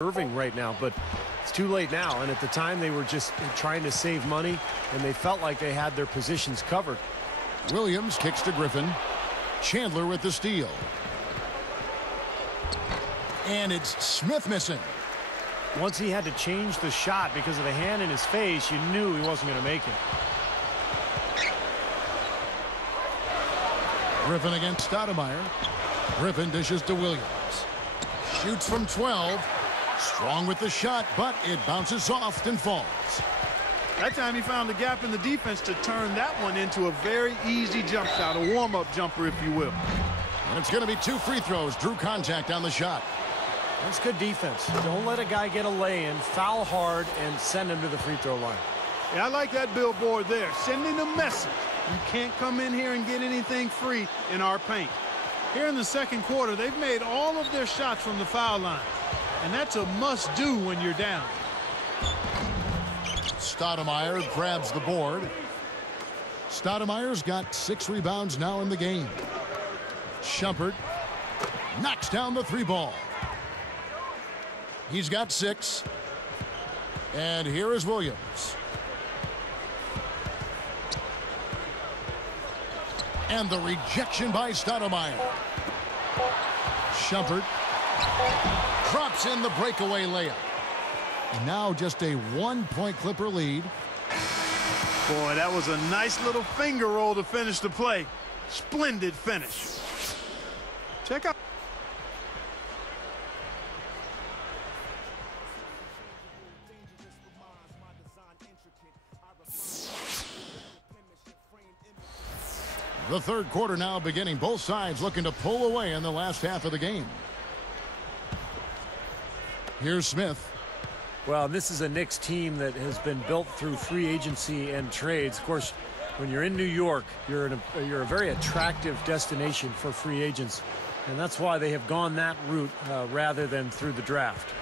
Irving right now, but it's too late now. And at the time, they were just trying to save money, and they felt like they had their positions covered. Williams kicks to Griffin. Chandler with the steal. And it's Smith missing. Once he had to change the shot because of the hand in his face, you knew he wasn't going to make it. Griffin against Stoudemire. Griffin dishes to Williams. Shoots from 12. Strong with the shot, but it bounces soft and falls. That time he found the gap in the defense to turn that one into a very easy jump shot, a warm-up jumper, if you will. And it's going to be 2 free throws. Drew contact on the shot. That's good defense. Don't let a guy get a lay-in, foul hard, and send him to the free throw line. Yeah, I like that billboard there, sending a message. You can't come in here and get anything free in our paint. Here in the second quarter, they've made all of their shots from the foul line. And that's a must-do when you're down. Stoudemire grabs the board. Stoudemire's got 6 rebounds now in the game. Shumpert knocks down the 3 ball. He's got 6. And here is Williams. And the rejection by Stoudemire. Shumpert drops in the breakaway layup. And now just a 1-point Clipper lead. Boy, that was a nice little finger roll to finish the play. Splendid finish. Check out. The third quarter now beginning. Both sides looking to pull away in the last half of the game. Here's Smith. Well, this is a Knicks team that has been built through free agency and trades. Of course, when you're in New York, you're a very attractive destination for free agents. And that's why they have gone that route rather than through the draft.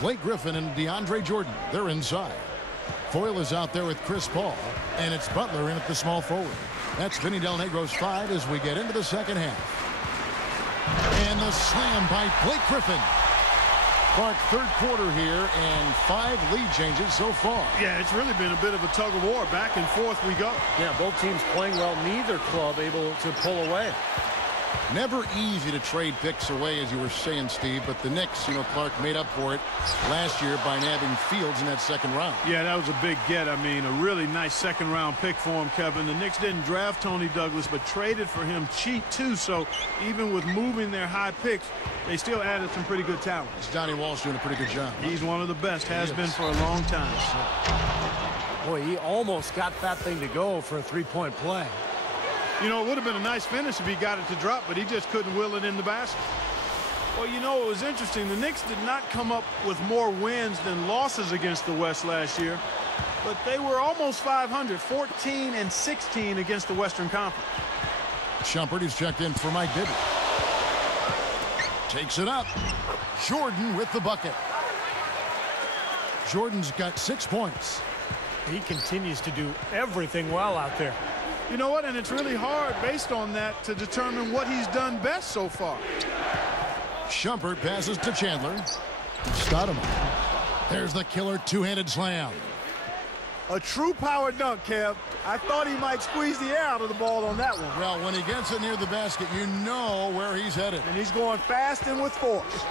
Blake Griffin and DeAndre Jordan, they're inside. Foyle is out there with Chris Paul, and it's Butler in at the small forward. That's Vinny Del Negro's 5 as we get into the second half. And the slam by Blake Griffin. Clark, third quarter here, and 5 lead changes so far. Yeah, it's really been a bit of a tug of war. Back and forth we go. Yeah, both teams playing well. Neither club able to pull away. Never easy to trade picks away, as you were saying, Steve, but the Knicks, Clark made up for it last year by nabbing Fields in that second round. Yeah, that was a big get. I mean, a really nice second-round pick for him, Kevin. The Knicks didn't draft Tony Douglas, but traded for him cheap, too. So even with moving their high picks, they still added some pretty good talent. Donnie Walsh doing a pretty good job. He's one of the best, has been for a long time. Boy, he almost got that thing to go for a 3-point play. It would have been a nice finish if he got it to drop, but he just couldn't will it in the basket. Well, it was interesting. The Knicks did not come up with more wins than losses against the West last year, but they were almost 500, 14-16 against the Western Conference. Shumpert is checked in for Mike Bibby. Takes it up. Jordan with the bucket. Jordan's got 6 points. He continues to do everything well out there. You know what? And it's really hard based on that to determine what he's done best so far. Shumpert passes to Chandler. Stoudemire. There's the killer 2-handed slam. A true power dunk, Kev. I thought he might squeeze the air out of the ball on that one. Well, when he gets it near the basket, you know where he's headed. And he's going fast and with force.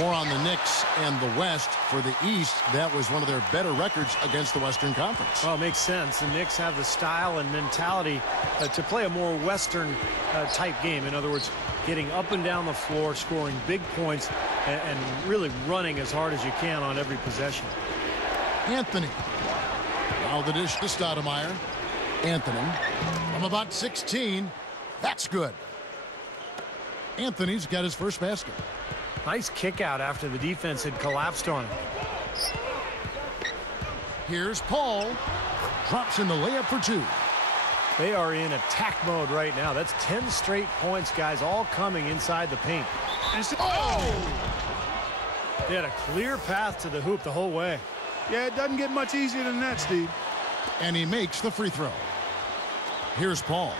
More on the Knicks and the West. For the East, that was one of their better records against the Western Conference. Well, it makes sense. The Knicks have the style and mentality to play a more Western type game. In other words, getting up and down the floor, scoring big points, and really running as hard as you can on every possession. Anthony. Now the dish to Stoudemire. Anthony from about 16. That's good. Anthony's got his first basket. Nice kick out after the defense had collapsed on him. Here's Paul. Drops in the layup for 2. They are in attack mode right now. That's 10 straight points, guys, all coming inside the paint. They had a clear path to the hoop the whole way. Yeah, it doesn't get much easier than that, Steve. And he makes the free throw. Here's Paul.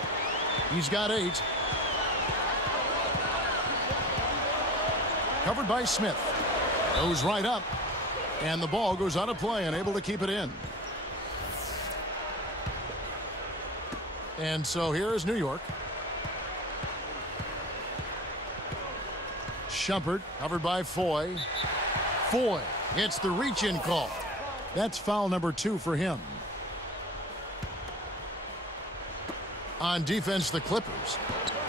He's got 8. covered by Smith. Goes right up. And the ball goes out of play, unable to keep it in. And so here is New York. Shumpert covered by Foy. Foy hits the reach-in call. That's foul number 2 for him. On defense, the Clippers.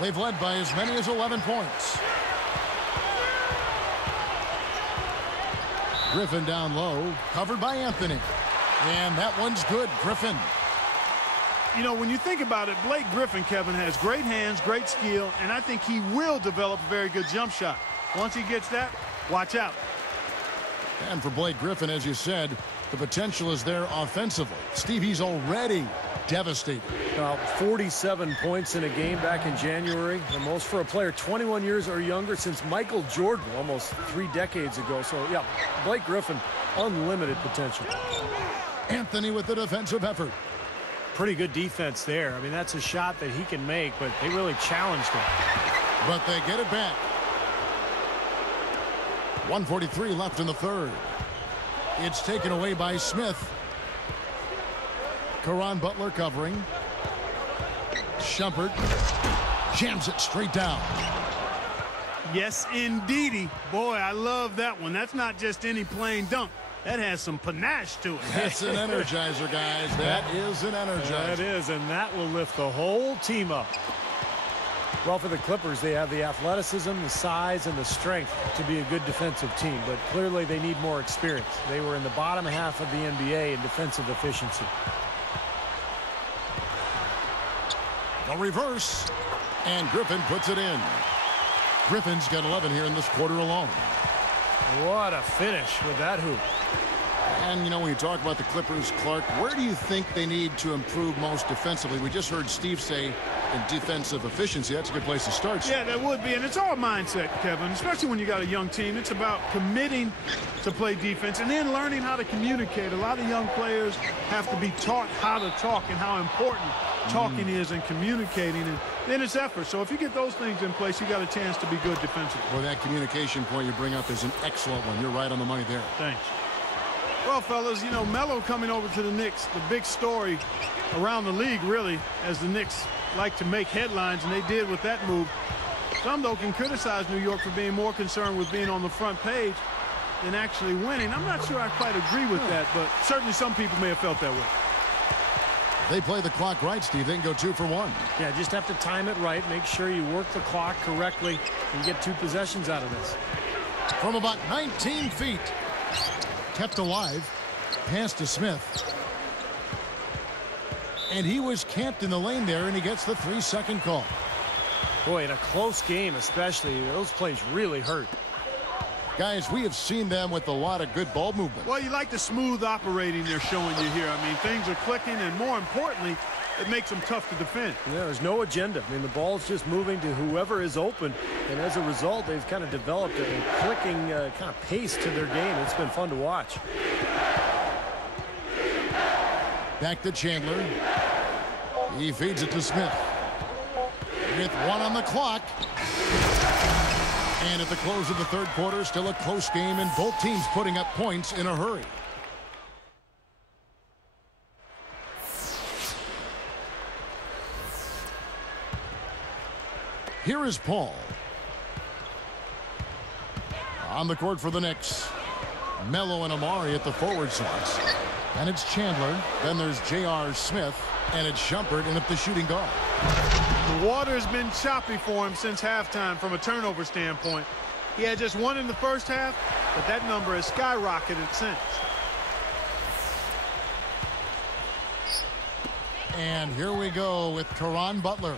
They've led by as many as 11 points. Griffin down low, covered by Anthony. And that one's good, Griffin. You know, when you think about it, Blake Griffin, Kevin, has great hands, great skill, and I think he will develop a very good jump shot. Once he gets that, watch out. And for Blake Griffin, as you said, the potential is there offensively. Steve, he's already devastated. 47 points in a game back in January, the most for a player 21 years or younger since Michael Jordan almost 3 decades ago. So, yeah, Blake Griffin, unlimited potential. Anthony with the defensive effort. Pretty good defense there. I mean, that's a shot that he can make, but they really challenged him. But they get it back. 1:43 left in the third. It's taken away by Smith. Caron Butler covering. Shumpert jams it straight down. Yes, indeedy. Boy, I love that one. That's not just any plain dunk. That has some panache to it. That's an energizer, guys. That is an energizer. That is, and that will lift the whole team up. Well, for the Clippers, they have the athleticism, the size, and the strength to be a good defensive team, but clearly they need more experience. They were in the bottom half of the NBA in defensive efficiency. A reverse, and Griffin puts it in. Griffin's got 11 here in this quarter alone. What a finish with that hoop. And, you know, when you talk about the Clippers, Clark, where do you think they need to improve most defensively? We just heard Steve say in defensive efficiency. That's a good place to start. Yeah, that would be. And it's all mindset, Kevin, especially when you got a young team. It's about committing to play defense and then learning how to communicate. A lot of young players have to be taught how to talk and how important talking is and communicating. And then it's effort. So if you get those things in place, you got a chance to be good defensively. Well, that communication point you bring up is an excellent one. You're right on the money there. Thanks. Well, fellas, you know, Melo coming over to the Knicks, the big story around the league, really, as the Knicks like to make headlines, and they did with that move. Some, though, can criticize New York for being more concerned with being on the front page than actually winning. I'm not sure I quite agree with that, but certainly some people may have felt that way. They play the clock right, Steve. They can go 2 for 1. Yeah, just have to time it right. Make sure you work the clock correctly and get 2 possessions out of this. From about 19 feet. Kept alive. Pass to Smith. And he was camped in the lane there, and he gets the 3-second call. Boy, in a close game especially, those plays really hurt. Guys, we have seen them with a lot of good ball movement. Well, you like the smooth operating they're showing you here. I mean, things are clicking, and more importantly, it makes them tough to defend. Yeah, there's no agenda. I mean, the ball's just moving to whoever is open, and as a result, they've kind of developed a clicking kind of pace to their game. It's been fun to watch. Back to Chandler. He feeds it to Smith. With 1 on the clock. And at the close of the third quarter, still a close game, and both teams putting up points in a hurry. Here is Paul. On the court for the Knicks. Melo and Amari at the forward slots. And it's Chandler. Then there's J.R. Smith. And it's Shumpert in at the shooting guard. The water's been choppy for him since halftime from a turnover standpoint. He had just 1 in the first half, but that number has skyrocketed since. And here we go with Caron Butler.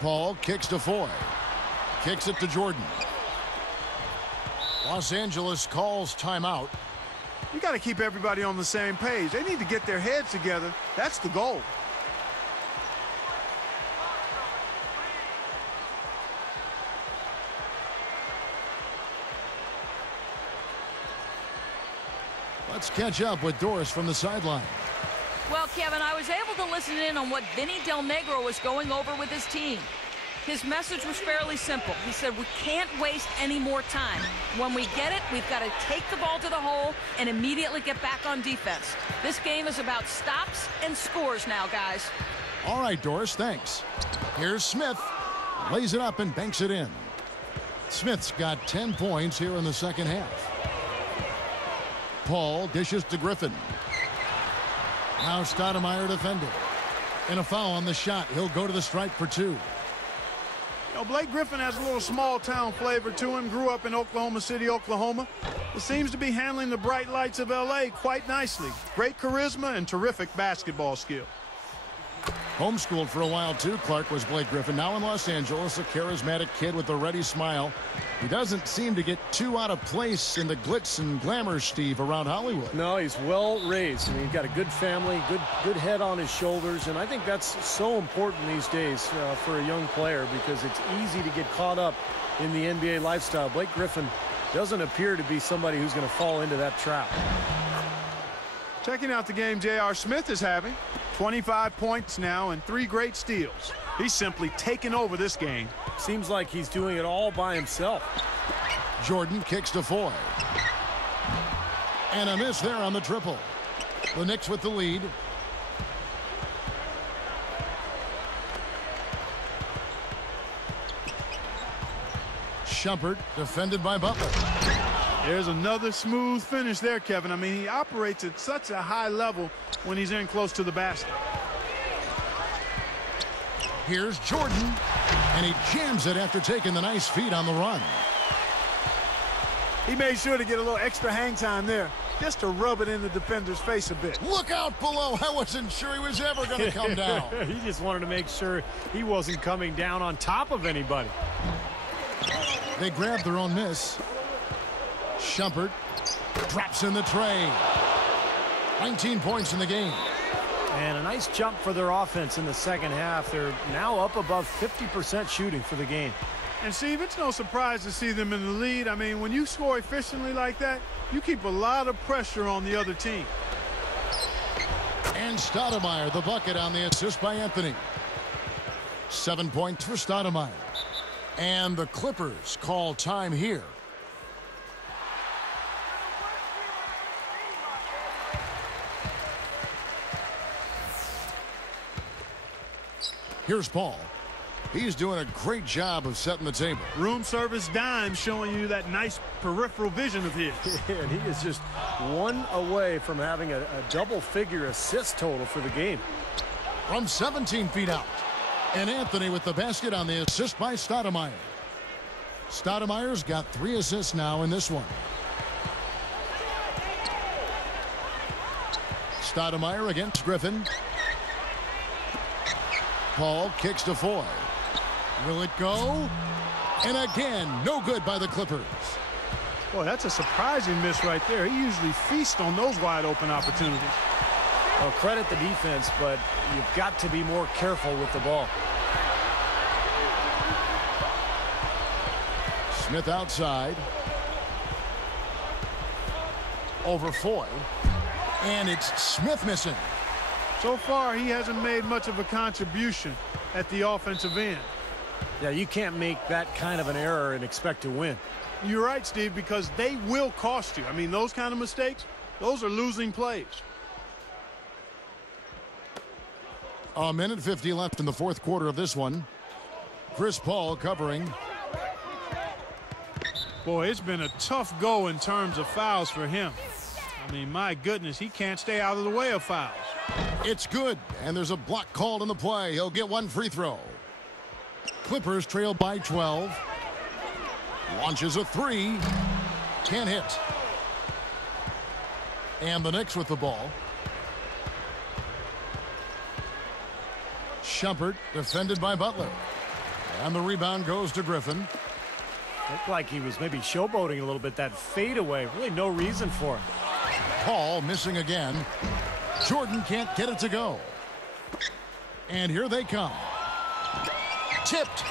Paul kicks to Foy. Kicks it to Jordan. Los Angeles calls timeout. You got to keep everybody on the same page. They need to get their heads together. That's the goal. Let's catch up with Doris from the sideline. Well, Kevin, I was able to listen in on what Vinny Del Negro was going over with his team. His message was fairly simple. He said, we can't waste any more time. When we get it, we've got to take the ball to the hole and immediately get back on defense. This game is about stops and scores now, guys. All right, Doris, thanks. Here's Smith. Lays it up and banks it in. Smith's got 10 points here in the second half. Paul dishes to Griffin. Now Stoudemire defending. And a foul on the shot. He'll go to the stripe for 2. You know, Blake Griffin has a little small-town flavor to him. Grew up in Oklahoma City, Oklahoma. He seems to be handling the bright lights of L.A. quite nicely. Great charisma and terrific basketball skill. Homeschooled for a while, too. Clark was Blake Griffin. Now in Los Angeles, a charismatic kid with a ready smile. He doesn't seem to get too out of place in the glitz and glamour, Steve, around Hollywood. No, he's well raised. I mean, he's got a good family, good head on his shoulders, and I think that's so important these days for a young player because it's easy to get caught up in the NBA lifestyle. Blake Griffin doesn't appear to be somebody who's going to fall into that trap. Checking out the game J.R. Smith is having. 25 points now and 3 great steals. He's simply taken over this game. Seems like he's doing it all by himself. Jordan kicks to Foy. And a miss there on the triple. The Knicks with the lead. Shumpert defended by Butler. There's another smooth finish there, Kevin. I mean, he operates at such a high level when he's in close to the basket. Here's Jordan, and he jams it after taking the nice feed on the run. He made sure to get a little extra hang time there, just to rub it in the defender's face a bit. Look out below. I wasn't sure he was ever going to come down. He just wanted to make sure he wasn't coming down on top of anybody. They grab their own miss. Shumpert drops in the tray. 19 points in the game. And a nice jump for their offense in the second half. They're now up above 50% shooting for the game. And Steve, it's no surprise to see them in the lead. I mean, when you score efficiently like that, you keep a lot of pressure on the other team. And Stoudemire, the bucket on the assist by Anthony. 7 points for Stoudemire. And the Clippers call time here. Here's Paul. He's doing a great job of setting the table. Room service dime showing you that nice peripheral vision of his. And he is just one away from having a double-figure assist total for the game. From 17 feet out. And Anthony with the basket on the assist by Stoudemire. Stoudemire's got 3 assists now in this one. Stoudemire against Griffin. Paul kicks to Foy. Will it go? And again, no good by the Clippers. Boy, that's a surprising miss right there. He usually feasts on those wide open opportunities. Well, credit the defense, but you've got to be more careful with the ball. Smith outside. Over Foy. And it's Smith missing. So far, he hasn't made much of a contribution at the offensive end. Yeah, you can't make that kind of an error and expect to win. You're right, Steve, because they will cost you. I mean, those kind of mistakes, those are losing plays. A minute 50 left in the fourth quarter of this one. Chris Paul covering. Boy, it's been a tough go in terms of fouls for him. I mean, my goodness, he can't stay out of the way of fouls. It's good, and there's a block called in the play. He'll get 1 free throw. Clippers trail by 12. Launches a 3. Can't hit. And the Knicks with the ball. Shumpert defended by Butler. And the rebound goes to Griffin. Looked like he was maybe showboating a little bit. That fadeaway, really no reason for him. Paul missing again. Jordan can't get it to go. And here they come. Tipped.